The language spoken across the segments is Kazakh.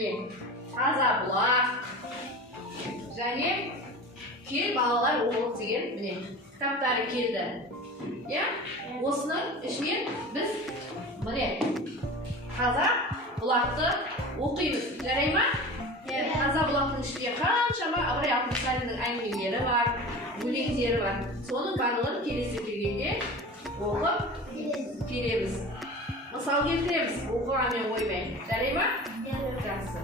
міне таза бұлақ және кел балалар оқулық деген міне кітаптары келді. Иә? Осының ішінен біз міне таза бұлақты оқимыз. Жарай ма? Таза бұлақтың ішінде қаншама Абай Алтынсариннің әңгімелері бар, өлеңдері бар. Соның барлығын келесі келгенде оқып келеміз. Мысал келтіреміз, оқығанмен қоймай. Жарай ма? Жақсы.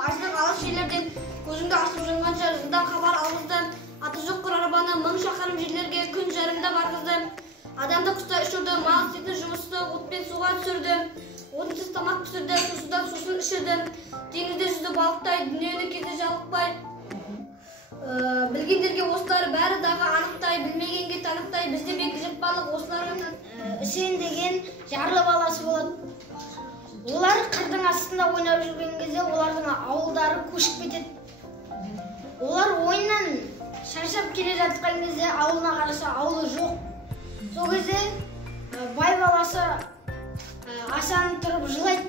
Ашық алыс жерлерден көзіңді ашып жұмғанша жылдан хабар алғызды. Аты жоқ құр арбаны мың шақырым жерлерге күн жарымда барғызды. Адамды құста үшірді, мал істейтін жұмысты отпен суға түсірді. Отынсыз тамақ пісірді, сусыздан сусын ішірді. Теңізде жүзді балықтай, дүниені кезе жалықпай. Білгендерге осылар бәрі дағы анықтай, білмегенге танықтай. Бізде бекі жіп балық осылардың Үсен деген жарлы баласы болады. Олар қырдың астында ойнап жүрген кезде олардың ауылдары көшіп кетеді. Олар ойыннан шаршап келе жатқан кезде ауылына қараса ауылы жоқ. Сол кезде бай баласы Асан тұрып жылайды.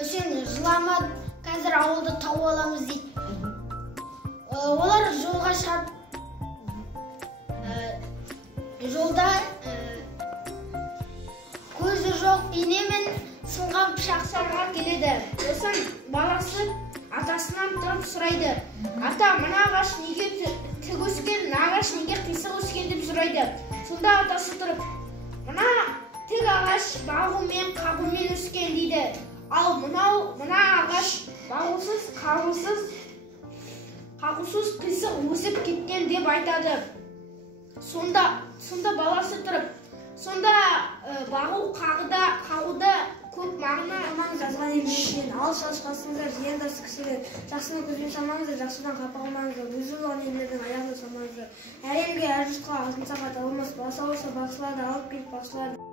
Үсен жылама, қазір ауылды тауып аламыз дейді. Олар жолға шығып, жолда көзі жоқ инемен сынған пышақшарға келеді. Асан баласы атасынан тұрып сұрайды. Ата, мына ағаш неге тік өскен, мына ағаш неге қисық өскен деп сұрайды. Сонда атасы тұрып, мына тік ағаш бағумен, қағумен өскен дейді. Ал мына ағаш бағусыз, қағусыз қисық өсіп кеткен деп айтады. Сонда баласы тұрып, сонда бағу қағуда көп мағына жазған емеспен, ал шашқасыңыздар, зияндасы кісілер, жақсыны көзбен салмаңыздар, жақсыдан қапа қалмаңыздар, өзі болған елдердің аяғына салмаңыздар. Әр елге, әр жұртқа алтын сағат алынбас, басы болса бақсыларды алып келіп бақсыларды